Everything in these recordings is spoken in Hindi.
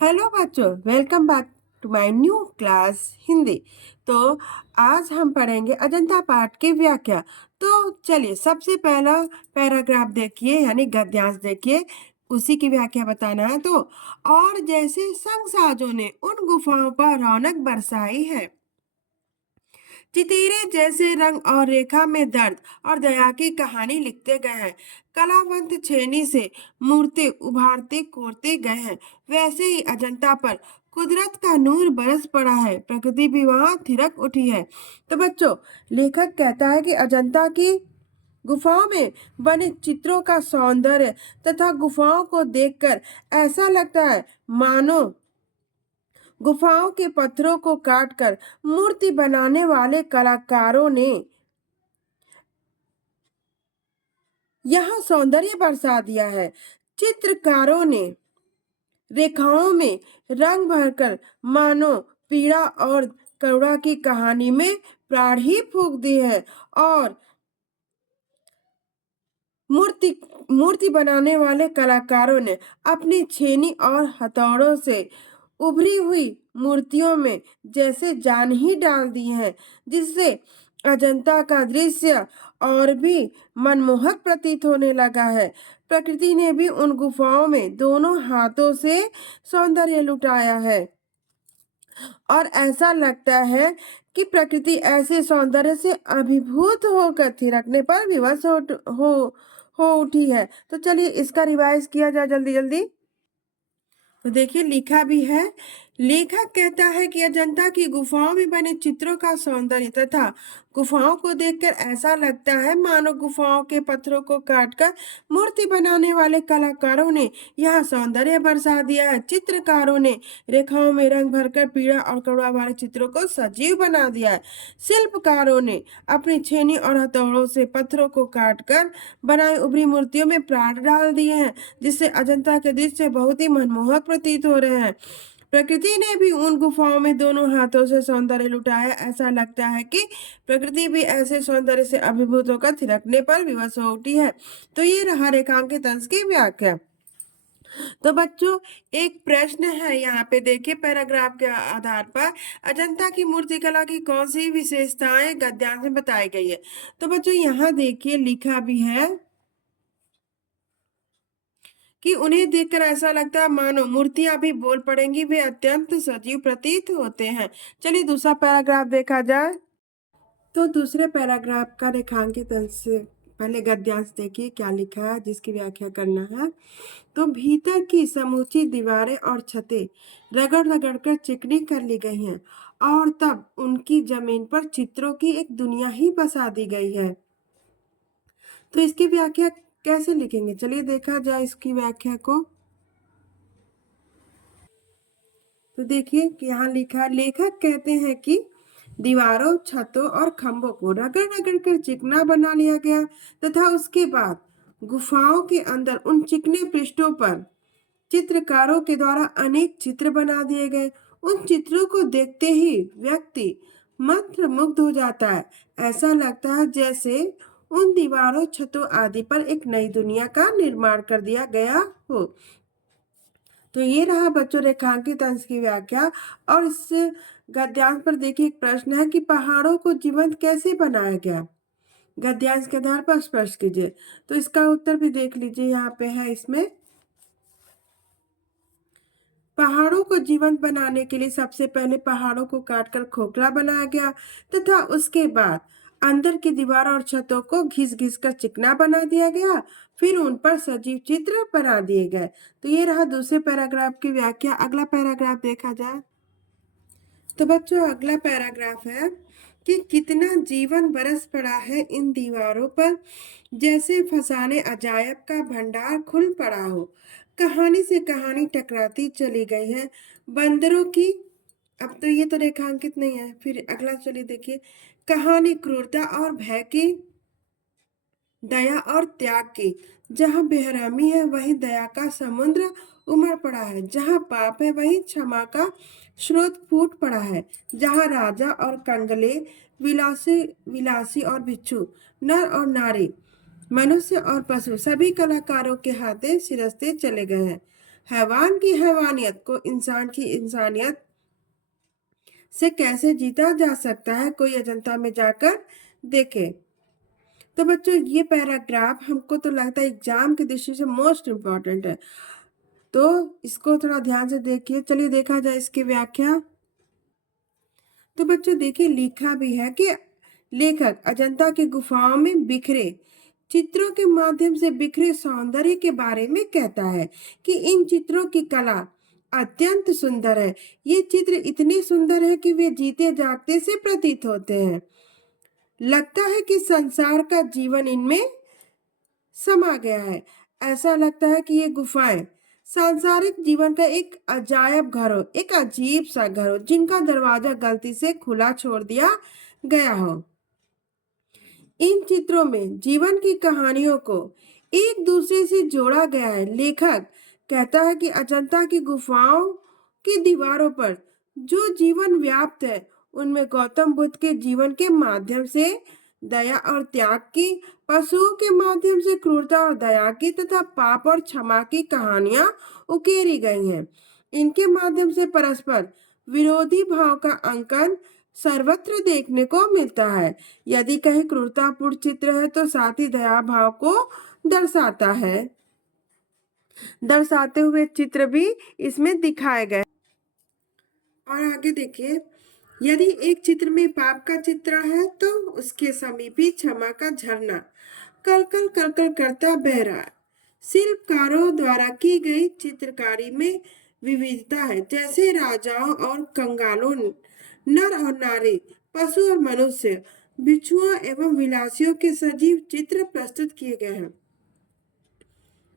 हेलो बच्चों, welcome back to my new class Hindi. तो आज हम पढ़ेंगे अजंता पाठ की व्याख्या। तो चलिए, सबसे पहला पैराग्राफ देखिए, यानी गद्यांश देखिए, उसी की व्याख्या बताना है। तो और जैसे संगसाजों ने उन गुफाओं पर रौनक बरसाई है, चितीरे जैसे रंग और रेखा में दर्द और दया की कहानी लिखते गए हैं। कलावंत छेनी से मूर्ति उभारते कोरते गए हैं, वैसे ही अजंता पर कुदरत का नूर बरस पड़ा है, प्रकृति भी वहां थिरक उठी है। तो बच्चों, लेखक कहता है कि अजंता की गुफाओं में बने चित्रों का सौंदर्य तथा गुफाओं को देखकर ऐसा लगता है मानो गुफाओं के पत्थरों को काटकर मूर्ति बनाने वाले कलाकारों ने यहाँ सौंदर्य बरसा दिया है। चित्रकारों ने रेखाओं में रंग भरकर मानो पीड़ा और करुणा की कहानी में प्राण ही फूंक दी है, और मूर्ति मूर्ति बनाने वाले कलाकारों ने अपनी छेनी और हथौड़ों से उभरी हुई मूर्तियों में जैसे जान ही डाल दी है, जिससे अजंता का दृश्य और भी मनमोहक प्रतीत होने लगा है। प्रकृति ने भी उन गुफाओं में दोनों हाथों से सौंदर्य लुटाया है, और ऐसा लगता है कि प्रकृति ऐसे सौंदर्य से अभिभूत होकर थिरकने पर विवश हो उठी है। तो चलिए, इसका रिवाइज किया जाए जल्दी जल्दी। तो देखिए, लिखा भी है। लेखक कहता है कि अजंता की गुफाओं में बने चित्रों का सौंदर्य तथा गुफाओं को देखकर ऐसा लगता है मानो गुफाओं के पत्थरों को काटकर मूर्ति बनाने वाले कलाकारों ने यह सौंदर्य बरसा दिया है। चित्रकारों ने रेखाओं में रंग भरकर पीड़ा और करुणा वाले चित्रों को सजीव बना दिया है। शिल्पकारों ने अपनी छेनी और हथौड़ों से पत्थरों को काटकर बनाई उभरी मूर्तियों में प्राण डाल दिए हैं, जिससे अजंता के दृश्य बहुत ही मनमोहक प्रतीत हो रहे हैं। प्रकृति ने भी उन गुफाओं में दोनों हाथों से सौंदर्य लुटाया। ऐसा लगता है कि प्रकृति भी ऐसे सौंदर्य से अभिभूत होकर थिरकने पर विवश हो उठी है। तो ये रहा रेखांकित अंश की व्याख्या। तो बच्चों, एक प्रश्न है यहाँ पे, देखिए पैराग्राफ के आधार पर अजंता की मूर्तिकला की कौन सी विशेषताएं गद्यांश में बताई गई है। तो बच्चों, यहाँ देखिए लिखा भी है कि उन्हें देखकर ऐसा लगता है मानो मूर्तियां भी बोल पड़ेंगी, वे अत्यंत सजीव प्रतीत होते हैं। चलिए, दूसरा पैराग्राफ देखा जाए। तो दूसरे पैराग्राफ का रेखांकित अंश से पहले गद्यांश देखिए क्या लिखा है, जिसकी व्याख्या करना है। तो भीतर की समूची दीवारें और छतें रगड़ रगड़ कर चिकनी कर ली गई हैं, और तब उनकी जमीन पर चित्रों की एक दुनिया ही बसा दी गई है। तो इसकी व्याख्या कैसे लिखेंगे, चलिए देखा जाए इसकी व्याख्या को। तो देखिए कि यहाँ लिखा, लेखक कहते हैं कि दीवारों, छतों और खंभों को रगड़ रगड़ कर चिकना बना लिया गया, तथा उसके बाद गुफाओं के अंदर उन चिकने पृष्ठों पर चित्रकारों के द्वारा अनेक चित्र बना दिए गए। उन चित्रों को देखते ही व्यक्ति मंत्र मुग्ध हो जाता है। ऐसा लगता है जैसे उन दीवारों, छतों आदि पर एक नई दुनिया का निर्माण कर दिया गया हो। तो ये रहा बच्चों रेखांकित अंश की व्याख्या। और इस गद्यांश पर देखिए एक प्रश्न है कि पहाड़ों को जीवंत कैसे बनाया गया, गद्यांश के आधार पर स्पष्ट कीजिए। तो इसका उत्तर भी देख लीजिए, यहाँ पे है। इसमें पहाड़ों को जीवंत बनाने के लिए सबसे पहले पहाड़ों को काटकर खोखला बनाया गया, तथा उसके बाद अंदर की दीवार और छतों को घिस घिस कर चिकना बना दिया गया, फिर उन पर सजीव चित्र बना दिए गए। तो ये रहा दूसरे पैराग्राफ की व्याख्या। अगला पैराग्राफ देखा जाए। तो बच्चों, अगला पैराग्राफ है कि कितना जीवन बरस पड़ा है इन दीवारों पर, जैसे फसाने अजायब का भंडार खुल पड़ा हो। कहानी से कहानी टकराती चली गई है बंदरों की। अब तो ये तो रेखांकित नहीं है, फिर अगला चलिए देखिए। कहानी क्रूरता और भय की, दया और त्याग की। जहाँ बेरहमी है वहीं दया का समुद्र उमड़ पड़ा है, जहाँ पाप है वहीं क्षमा का स्रोत फूट पड़ा है। जहाँ राजा और कंगले, विलासी विलासी और भिक्षु, नर और नारी, मनुष्य और पशु सभी कलाकारों के हाथे सिरसते चले गए हैं। हैवान की हैवानियत को इंसान की इंसानियत से कैसे जीता जा सकता है, कोई अजंता में जाकर देखे। तो बच्चों ये पैराग्राफ हमको तो लगता है एग्जाम की दृष्टि से मोस्ट इम्पॉर्टेंट है, तो इसको थोड़ा ध्यान से देखिए। चलिए देखा जाए इसकी व्याख्या। तो बच्चों देखिए लिखा भी है कि लेखक अजंता की गुफाओं में बिखरे चित्रों के माध्यम से बिखरे सौंदर्य के बारे में कहता है कि इन चित्रों की कला अत्यंत सुंदर है। ये चित्र इतने सुंदर है कि वे जीते जागते से प्रतीत होते हैं। लगता है कि संसार का जीवन इनमें समा गया है। ऐसा लगता है कि ये गुफाएं सांसारिक जीवन का एक अजायब घर हो, एक अजीब सा घर हो जिनका दरवाजा गलती से खुला छोड़ दिया गया हो। इन चित्रों में जीवन की कहानियों को एक दूसरे से जोड़ा गया है। लेखक कहता है कि अजंता की गुफाओं की दीवारों पर जो जीवन व्याप्त है उनमें गौतम बुद्ध के जीवन के माध्यम से दया और त्याग की, पशुओं के माध्यम से क्रूरता और दया की तथा पाप और क्षमा की कहानियां उकेरी गई हैं। इनके माध्यम से परस्पर विरोधी भाव का अंकन सर्वत्र देखने को मिलता है। यदि कहीं क्रूरतापूर्ण चित्र है तो साथ ही दया भाव को दर्शाता है, दर्शाते हुए चित्र भी इसमें दिखाए गए। और आगे देखिए, यदि एक चित्र में पाप का चित्रण है तो उसके समीप ही क्षमा का झरना कलकल कलकल करता बह रहा है। शिल्पकारों द्वारा की गई चित्रकारी में विविधता है, जैसे राजाओं और कंगालों, नर और नारी, पशु और मनुष्य, बिच्छुओं एवं विलासियों के सजीव चित्र प्रस्तुत किए गए हैं।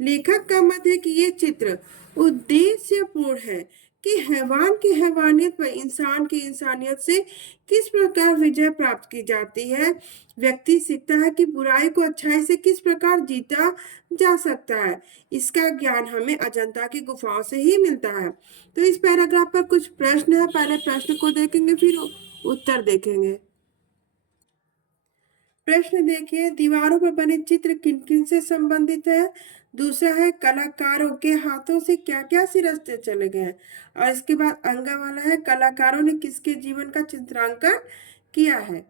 लेखक का मत है कि ये चित्र उद्देश्यपूर्ण है कि हैवान की हैवानियत पर इंसान की इंसानियत से किस प्रकार विजय प्राप्त की जाती है। व्यक्ति सीखता है कि बुराई को अच्छाई से किस प्रकार जीता जा सकता है। इसका ज्ञान हमें अजंता की गुफाओं से ही मिलता है। तो इस पैराग्राफ पर कुछ प्रश्न है, पहले प्रश्न को देखेंगे फिर उत्तर देखेंगे। प्रश्न देखिए, दीवारों पर बने चित्र किन किन से संबंधित है। दूसरा है कलाकारों के हाथों से क्या क्या सिरस्ते चले गए हैं। और इसके बाद अंगा वाला है कलाकारों ने किसके जीवन का चित्रांकन किया है।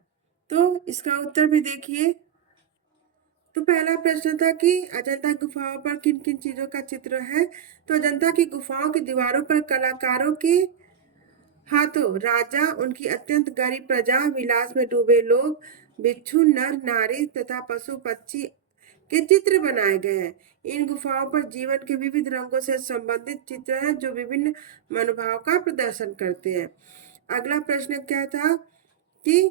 तो इसका उत्तर भी देखिए। तो पहला प्रश्न था कि अजंता गुफाओं पर किन किन चीजों का चित्र है। तो अजंता की गुफाओं की दीवारों पर कलाकारों के हाथों राजा, उनकी अत्यंत गरीब प्रजा, विलास में डूबे लोग, बिच्छू, नर नारी तथा पशु पक्षी के चित्र बनाए गए हैं। इन गुफाओं पर जीवन के विविध रंगों से संबंधित चित्र हैं जो विभिन्न मनोभाव का प्रदर्शन करते हैं। अगला प्रश्न क्या था कि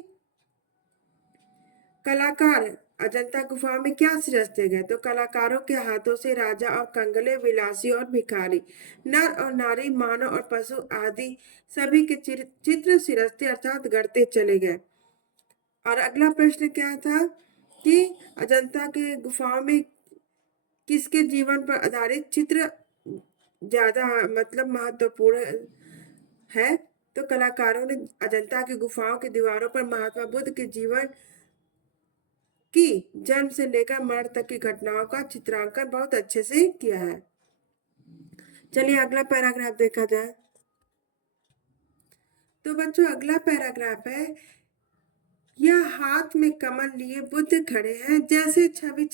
कलाकार अजंता गुफा में क्या सिरसते गए। तो कलाकारों के हाथों से राजा और कंगले, विलासी और भिखारी, नर और नारी, मानव और पशु आदि सभी के चित्र सिरसते अर्थात गढ़ते चले गए। और अगला प्रश्न क्या था कि अजंता के गुफाओं में किसके जीवन पर आधारित चित्र ज्यादा मतलब महत्वपूर्ण है। तो कलाकारों ने अजंता की गुफाओं की दीवारों पर महात्मा बुद्ध के जीवन की जन्म से लेकर मरण तक की घटनाओं का चित्रांकन बहुत अच्छे से किया है। चलिए अगला पैराग्राफ देखा जाए। तो बच्चों अगला पैराग्राफ है, यह हाथ में कमल लिए बुद्ध खड़े हैं, जैसे छवि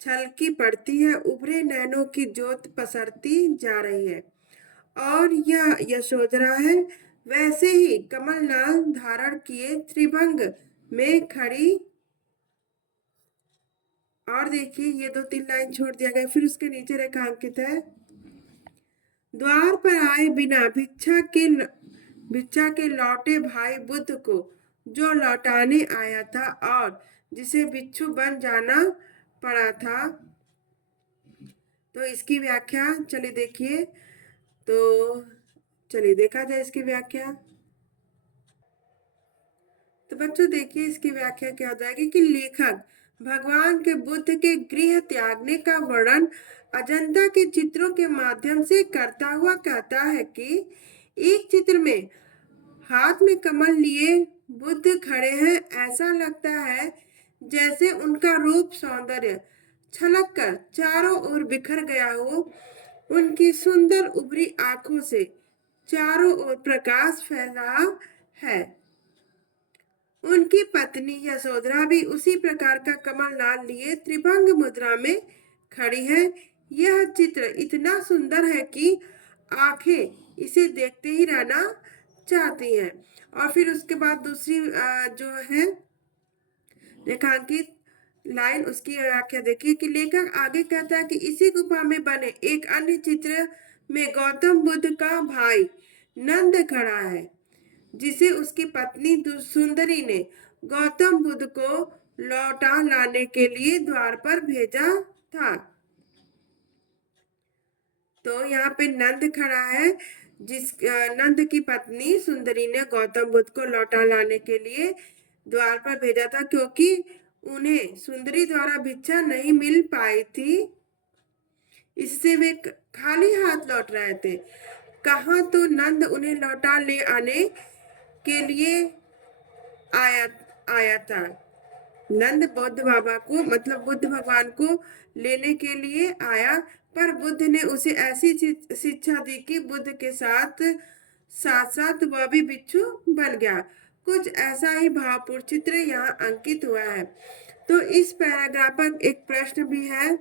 छलकी पड़ती है, उभरे नैनों की ज्योत पसरती जा रही है और यह यशोधरा है। वैसे ही कमलनाल धारण किए त्रिभंग में खड़ी। और देखिए ये 2-3 लाइन छोड़ दिया गया, फिर उसके नीचे रेखांकित है, द्वार पर आए बिना भिक्षा के लौटे भाई बुद्ध को जो लौटाने आया था और जिसे बिच्छू बन जाना पड़ा था। तो इसकी व्याख्या चलिए देखिए। तो चलिए देखा जाए इसकी व्याख्या। तो बच्चों देखिए इसकी व्याख्या क्या हो जाएगी कि लेखक भगवान के बुद्ध के गृह त्यागने का वर्णन अजंता के चित्रों के माध्यम से करता हुआ कहता है कि एक चित्र में हाथ में कमल लिए बुद्ध खड़े हैं। ऐसा लगता है जैसे उनका रूप सौंदर्य छलक कर चारों ओर बिखर गया हो। उनकी सुंदर उभरी आंखों से चारों ओर प्रकाश फैल रहा है। उनकी पत्नी यशोधरा भी उसी प्रकार का कमल नाल लिए त्रिभंग मुद्रा में खड़ी है। यह चित्र इतना सुंदर है कि आंखें इसे देखते ही रहना चाहती हैं। और फिर उसके बाद दूसरी जो है रेखांकित लाइन, उसकी व्याख्या देखिए कि लेखक आगे कहता है कि इसी गुफा में बने एक अन्य चित्र में गौतम बुद्ध का भाई नंद खड़ा है, जिसे उसकी पत्नी सुंदरी ने गौतम बुद्ध को लौटा लाने के लिए द्वार पर भेजा था। तो यहाँ पे नंद खड़ा है, जिस नंद की पत्नी सुंदरी ने गौतम बुद्ध को लौटा लाने के लिए द्वार पर भेजा था, क्योंकि उन्हें सुंदरी द्वारा भिक्षा नहीं मिल पाई थी, इससे वे खाली हाथ लौट रहे थे। कहा तो नंद उन्हें लौटा ले आने के लिए आया आया था। नंद बुद्ध बाबा को मतलब बुद्ध भगवान को लेने के लिए आया, पर बुद्ध ने उसे ऐसी शिक्षा दी कि बुद्ध के साथ साथ साथ वह भी बिच्छू बन गया। कुछ ऐसा ही भावपूर्ण चित्र यहाँ अंकित हुआ है। तो इस पैराग्राफ पर एक प्रश्न भी है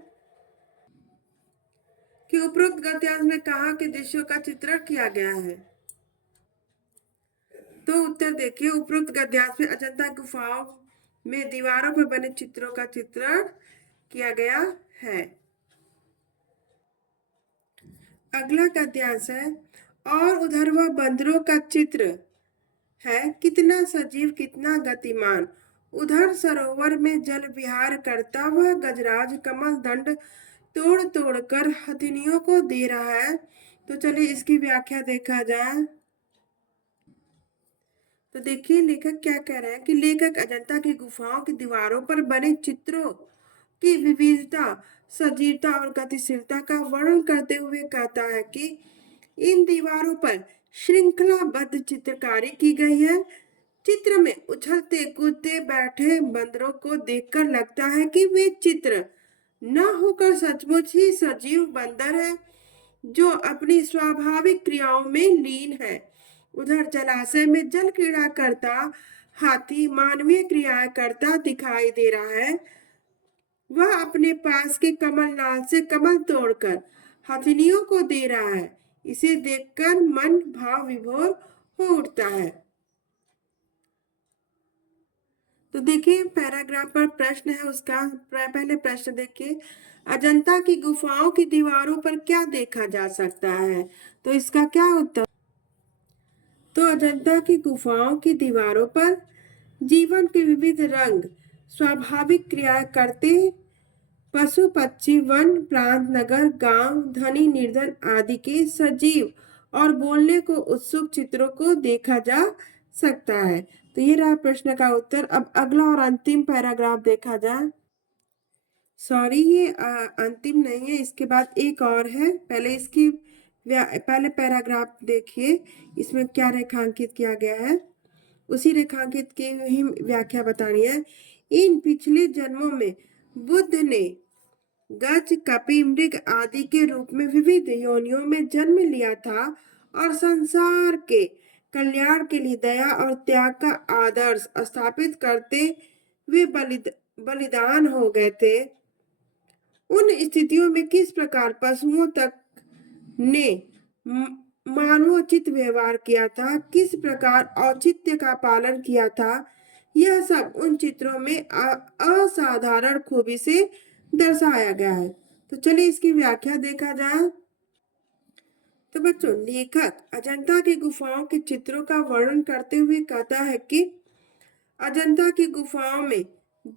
कि उपरोक्त गद्यांश में कहाँ के दृश्यों का चित्रण किया गया है। तो उत्तर देखिए, उपरोक्त गद्यांश में अजंता गुफाओं में दीवारों पर बने चित्रों का चित्रण किया गया है। अगला गद्यांश है, और उधर वह बंदरों का चित्र है, कितना सजीव कितना गतिमान। उधर सरोवर में जल विहार करता वह गजराज कमल दंड तोड़ तोड़ कर हथिनियों को दे रहा है। तो चलिए इसकी व्याख्या देखा जाए। तो देखिए लेखक क्या कह रहे हैं कि लेखक अजंता की गुफाओं की दीवारों पर बने चित्रों की विविधता, सजीवता और गतिशीलता का वर्णन करते हुए कहता है कि इन दीवारों पर श्रृंखलाबद्ध चित्रकारी की गई है। चित्र में उछलते कूदते बैठे बंदरों को देखकर लगता है कि वे चित्र न होकर सचमुच ही सजीव बंदर है, जो अपनी स्वाभाविक क्रियाओं में लीन है। उधर जलाशय में जल क्रीड़ा करता हाथी मानवीय क्रियाएं करता दिखाई दे रहा है। वह अपने पास के कमल नाल से कमल तोड़कर हथिनियों को दे रहा है। इसे देखकर मन भाव विभोर हो उठता है। तो देखिए पैराग्राफ पर प्रश्न है उसका। पहले प्रश्न देखिए, अजंता की गुफाओं की दीवारों पर क्या देखा जा सकता है। तो इसका क्या उत्तर। तो अजंता की गुफाओं की दीवारों पर जीवन के विविध रंग, स्वाभाविक क्रिया करते पशु पक्षी, वन प्रांत, नगर गांव, धनी निर्धन आदि के सजीव और बोलने को उत्सुक चित्रों को देखा जा सकता है। तो ये रहा प्रश्न का उत्तर। अब अगला और अंतिम पैराग्राफ देखा जाए। सॉरी, ये अंतिम नहीं है, इसके बाद एक और है। पहले पैराग्राफ देखिए, इसमें क्या रेखांकित किया गया है, उसी रेखांकित की ही व्याख्या बतानी है। इन पिछले जन्मों में बुद्ध ने गज, कपि, मृग आदि के रूप में विविध योनियों में जन्म लिया था और संसार के कल्याण के लिए दया और त्याग का आदर्श स्थापित करते वे बलिदान हो गए थे। उन स्थितियों में किस प्रकार पशुओं तक ने मानवोचित व्यवहार किया था, किस प्रकार औचित्य का पालन किया था, यह सब उन चित्रों में असाधारण खूबी से दर्शाया गया है। तो चलिए इसकी व्याख्या देखा जाए। तो बच्चों, लेखक अजंता की गुफाओं के चित्रों का वर्णन करते हुए कहता है कि अजंता की गुफाओं में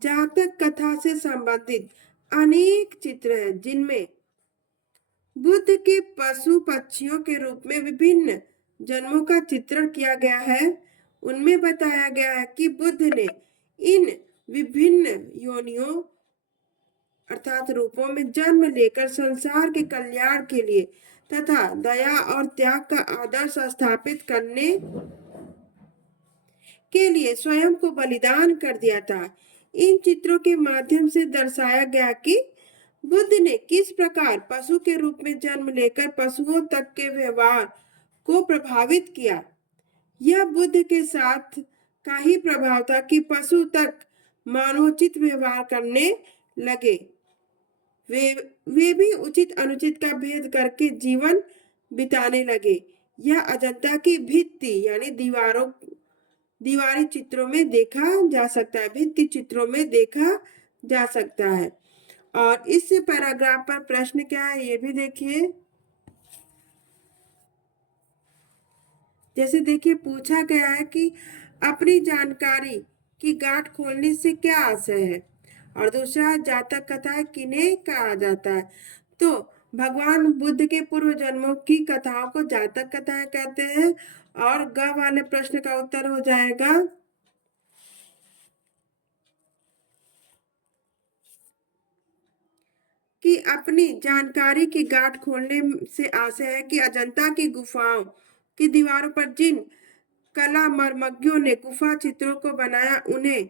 जातक कथा से संबंधित अनेक चित्र हैं, जिनमें बुद्ध के पशु पक्षियों के रूप में विभिन्न जन्मों का चित्रण किया गया है। उनमें बताया गया है कि बुद्ध ने इन विभिन्न योनियों अर्थात रूपों में जन्म लेकर संसार के कल्याण के लिए तथा दया और त्याग का आदर्श स्थापित करने के लिए स्वयं को बलिदान कर दिया था। इन चित्रों के माध्यम से दर्शाया गया कि बुद्ध ने किस प्रकार पशु के रूप में जन्म लेकर पशुओं तक के व्यवहार को प्रभावित किया। यह बुद्ध के साथ का ही प्रभाव था कि पशु तक मानवोचित व्यवहार करने लगे। वे वे भी उचित अनुचित का भेद करके जीवन बिताने लगे। यह अजंता की भित्ति यानी दीवारी चित्रों में देखा जा सकता है, भित्ति चित्रों में देखा जा सकता है। और इस पैराग्राफ पर प्रश्न क्या है ये भी देखिए। जैसे देखिए पूछा गया है कि अपनी जानकारी की गांठ खोलने से क्या आशय है, और दूसरा जातक कथाएं किन्हें कहा जाता है। तो भगवान बुद्ध के पूर्व जन्मों की कथाओं को जातक कथाएं कहते हैं। और ग वाले प्रश्न का उत्तर हो जाएगा कि अपनी जानकारी की गांठ खोलने से आशय है कि अजंता की गुफाओं की दीवारों पर जिन कला मर्मज्ञों ने गुफा चित्रों को बनाया, उन्हें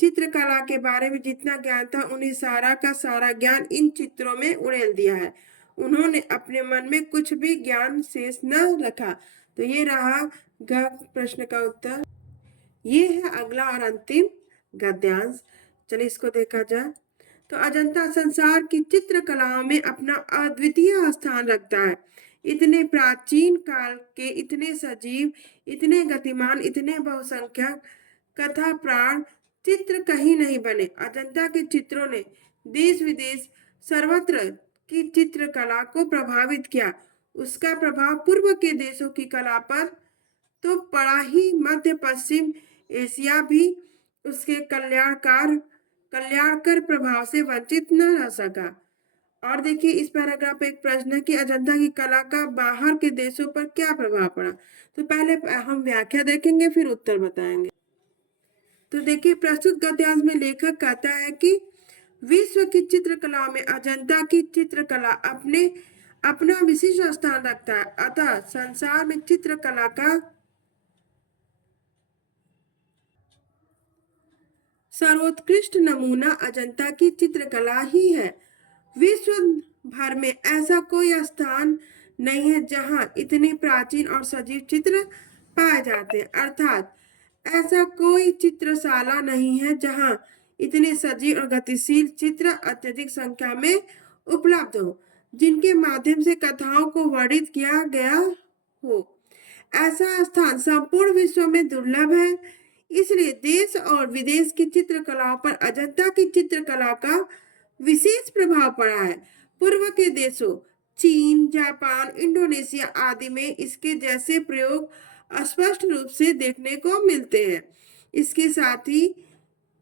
चित्रकला के बारे में जितना ज्ञान था, उन्हें सारा का सारा ज्ञान इन चित्रों में उड़ेल दिया है। उन्होंने अपने मन में कुछ भी ज्ञान शेष न रखा। तो ये रहा ग प्रश्न का उत्तर। ये है अगला और अंतिम गद्यांश। चलिए इसको देखा जाए। तो अजंता संसार की चित्रकलाओं में अपना अद्वितीय स्थान रखता है। इतने प्राचीन काल के, इतने सजीव, इतने गतिमान, इतने बहुसंख्यक कथा प्राण चित्र कहीं नहीं बने। अजंता के चित्रों ने देश विदेश सर्वत्र की चित्रकला को प्रभावित किया। उसका प्रभाव पूर्व के देशों की कला पर तो पड़ा ही, मध्य पश्चिम एशिया भी उसके कल्याणकर प्रभाव से वंचित न रह सका। और देखिए इस पैराग्राफ पे एक प्रश्न है कि अजंता की कला का बाहर के देशों पर क्या प्रभाव पड़ा। तो पहले हम व्याख्या देखेंगे, फिर उत्तर बताएंगे। तो देखिए प्रस्तुत गद्यांश में लेखक कहता है कि विश्व की चित्रकला में अजंता की चित्रकला अपना विशिष्ट स्थान रखता है। अतः संसार में चित्रकला का सर्वोत्कृष्ट नमूना अजंता की चित्रकला ही है। विश्व भर में ऐसा कोई स्थान नहीं है जहां इतने प्राचीन और सजीव चित्र पाए जाते हैं। अर्थात ऐसा कोई चित्रशाला नहीं है जहां इतने सजीव और गतिशील चित्र अत्यधिक संख्या में उपलब्ध हो, जिनके माध्यम से कथाओं को वर्णित किया गया हो। ऐसा स्थान संपूर्ण विश्व में दुर्लभ है। इसलिए देश और विदेश की चित्रकलाओं पर अजंता की चित्रकला का विशेष प्रभाव पड़ा है। पूर्व के देशों चीन, जापान, इंडोनेशिया आदि में इसके जैसे प्रयोग स्पष्ट रूप से देखने को मिलते हैं। इसके साथ ही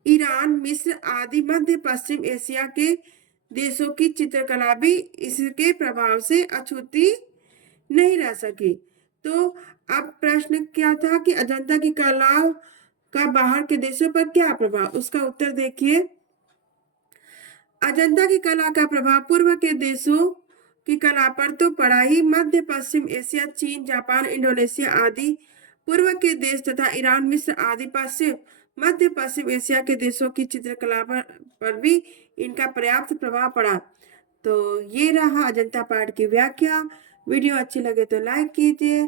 ईरान, मिस्र आदि मध्य पश्चिम एशिया के देशों की चित्रकला भी इसके प्रभाव से अछूती नहीं रह सकी। तो अब प्रश्न क्या था कि अजंता की कला का बाहर के देशों पर क्या प्रभाव, उसका उत्तर देखिए। अजंता की कला का प्रभाव पूर्व के देशों की कला पर तो पड़ा ही, मध्य पश्चिम एशिया, चीन, जापान, इंडोनेशिया आदि पूर्व के देश तथा ईरान, मिस्र आदि मध्य पश्चिम एशिया के देशों की चित्रकला पर भी इनका पर्याप्त प्रभाव पड़ा। तो ये रहा अजंता पाठ की व्याख्या। वीडियो अच्छी लगे तो लाइक कीजिए।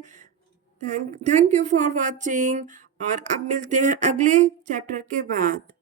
Thank you for watching. और अब मिलते हैं अगले चैप्टर के बाद।